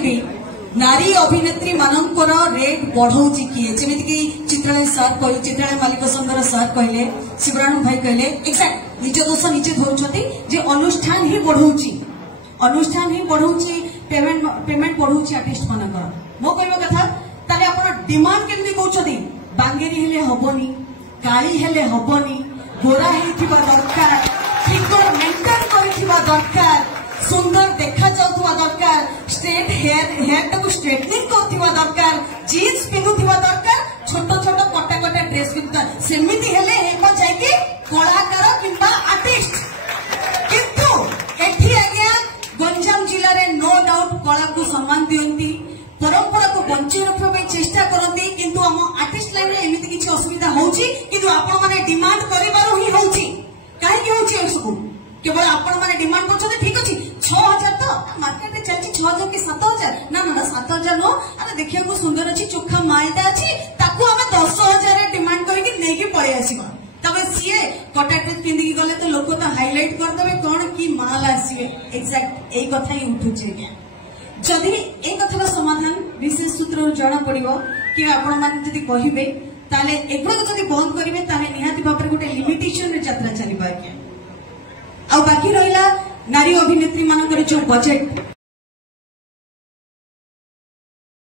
କହିବି नारी अभिनेत्री मानकर रेट बढ़ाऊँच किए जमीक चित्रालय सर कह चित्रालय मालिक संघर सर कहले शिवराणु भाई कहले एक्जाक्ट निज दोष निजे धोउछथि अनुष्ठान ही बढ़ाऊँच पेमेंट बढ़ाऊँच आर्टिस्ट मानकर मो कहवा कथा ताले आपण डिमांड केमती कहउछथि बांगेरी हेले हबनी काली हेले हबनी गोरा हेथिबा दरकार फिगर मेंटेन करिथिबा दरकार सुंदर देखा जाउथुवा दरकार स्ट्रेट हेयर टाको स्ट्रेटनिंग करथिबा दरकार जीन्स पिनुथिबा दरकार छोट छोट कटा कटा ड्रेस पिनुता सेमिति हेले हेको जायके कलाकार किंबा आर्टिस्ट किंतु एठी आज्ञा गंजाम जिल्ला रे नो डाउट कला को सम्मान दियंती परंपरा को बंचे रखबे चेष्टा करंती किंतु हम आर्टिस्ट लाइन रे एमिति किछि असुविधा होउची किंतु आपण माने डिमांड करिबारो ही होउची काहे कि होउची एसकु केवल आपण माने डिमांड करछते ठीक अछि 6000 तो मार्केट में चलछि 6000 कि 7000 ना ना 7000 नो अरे देखिया को सुंदर अछि चोखा मालटा अछि ताकू हम 10000 रे डिमांड करि कि नै कि पळे आसीबा तबे सीए कटा ड्रेस पिंदी कि गले तो लोक तो हाईलाइट कर देबे कोन की माल आसीए एक्जेक्ट एई कथा ही उठुछि के जदि ए कथार समाधान विशेष सूत्र जणा पड़िबो कि आपण मान जदि कहिबे ताले एगुडा जदि बंद करिवे ताले निहाती बापर गोटे लिमिटेशन रे यात्रा चलिबा के आ बाकी रहिला नारी अभिनेत्री मानकर जो बजेट